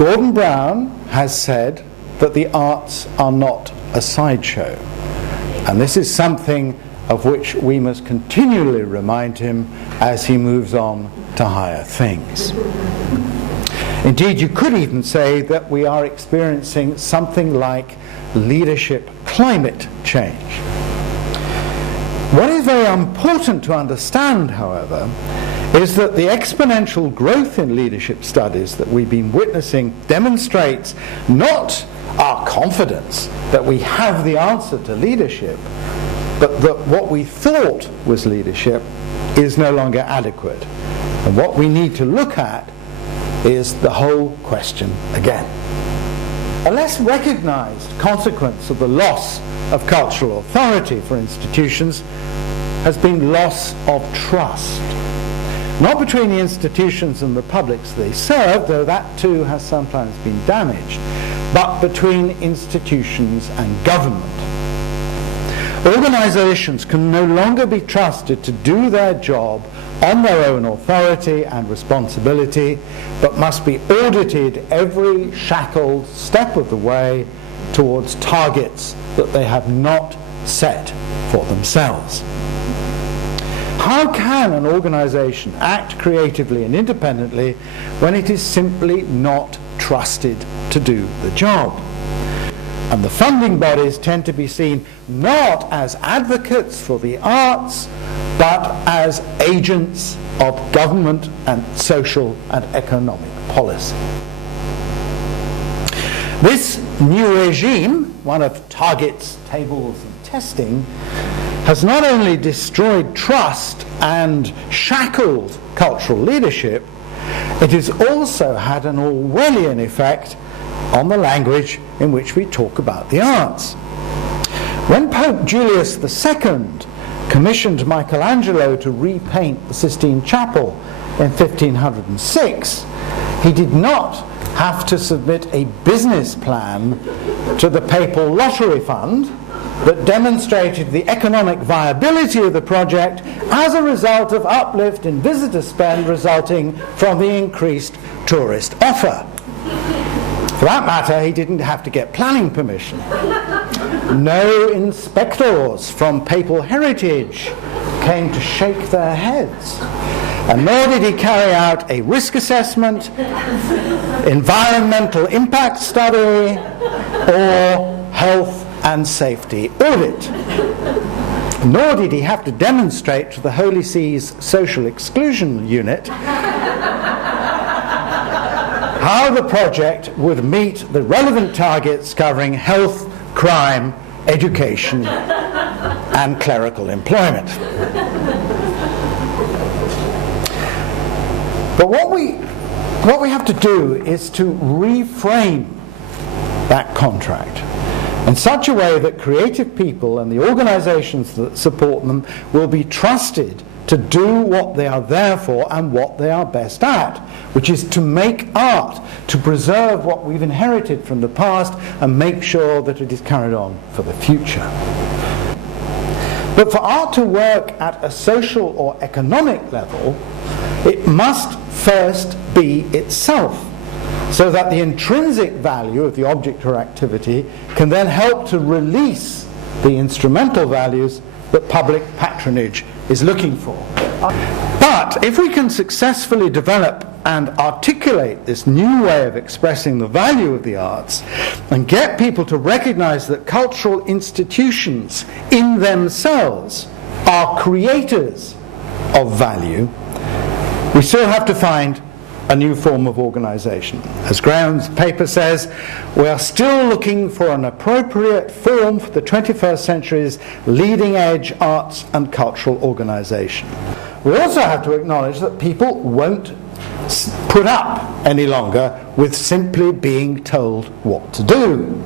Gordon Brown has said that the arts are not a sideshow, and this is something of which we must continually remind him as he moves on to higher things. Indeed, you could even say that we are experiencing something like leadership climate change. What is very important to understand, however, is that the exponential growth in leadership studies that we've been witnessing demonstrates not our confidence that we have the answer to leadership, but that what we thought was leadership is no longer adequate. And what we need to look at is the whole question again. A less recognized consequence of the loss of cultural authority for institutions has been loss of trust. Not between the institutions and the publics they serve, though that too has sometimes been damaged, but between institutions and government. Organizations can no longer be trusted to do their job on their own authority and responsibility, but must be audited every shackled step of the way towards targets that they have not set for themselves. How can an organization act creatively and independently when it is simply not trusted to do the job? And the funding bodies tend to be seen not as advocates for the arts, but as agents of government and social and economic policy. This new regime, one of targets, tables, and testing, has not only destroyed trust and shackled cultural leadership, it has also had an Orwellian effect on the language in which we talk about the arts. When Pope Julius II commissioned Michelangelo to repaint the Sistine Chapel in 1506, he did not have to submit a business plan to the Papal Lottery Fund that demonstrated the economic viability of the project as a result of uplift in visitor spend resulting from the increased tourist offer. For that matter, he didn't have to get planning permission. No inspectors from papal heritage came to shake their heads. And nor did he carry out a risk assessment, environmental impact study, or health and safety audit. Nor did he have to demonstrate to the Holy See's Social Exclusion Unit how the project would meet the relevant targets covering health, crime, education, and clerical employment. But what we have to do is to reframe that contract in such a way that creative people and the organizations that support them will be trusted to do what they are there for and what they are best at, which is to make art, to preserve what we've inherited from the past and make sure that it is carried on for the future. But for art to work at a social or economic level, it must first be itself, so that the intrinsic value of the object or activity can then help to release the instrumental values that public patronage is looking for. But if we can successfully develop and articulate this new way of expressing the value of the arts and get people to recognize that cultural institutions in themselves are creators of value, we still have to find a new form of organization. As Graham's paper says, we are still looking for an appropriate form for the 21st century's leading-edge arts and cultural organization. We also have to acknowledge that people won't put up any longer with simply being told what to do.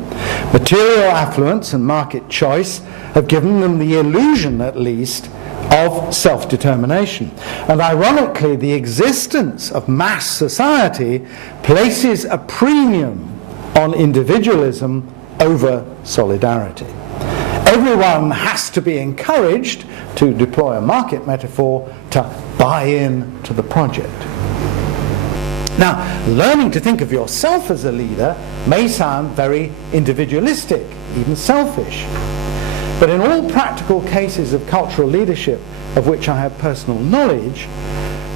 Material affluence and market choice have given them the illusion, at least, of self-determination. And ironically, the existence of mass society places a premium on individualism over solidarity. Everyone has to be encouraged, to deploy a market metaphor, to buy in to the project. Now, learning to think of yourself as a leader may sound very individualistic, even selfish. But in all practical cases of cultural leadership of which I have personal knowledge,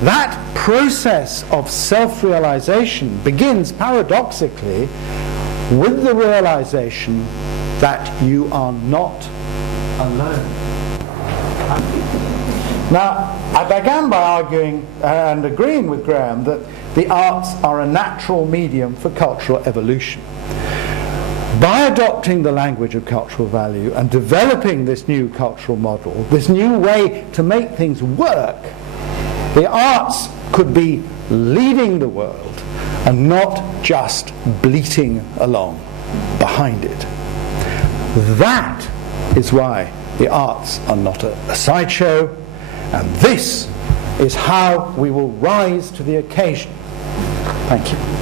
that process of self-realization begins paradoxically with the realization that you are not alone. Now, I began by arguing and agreeing with Graham that the arts are a natural medium for cultural evolution. By adopting the language of cultural value and developing this new cultural model, this new way to make things work, the arts could be leading the world and not just bleating along behind it. That is why the arts are not a sideshow, and this is how we will rise to the occasion. Thank you.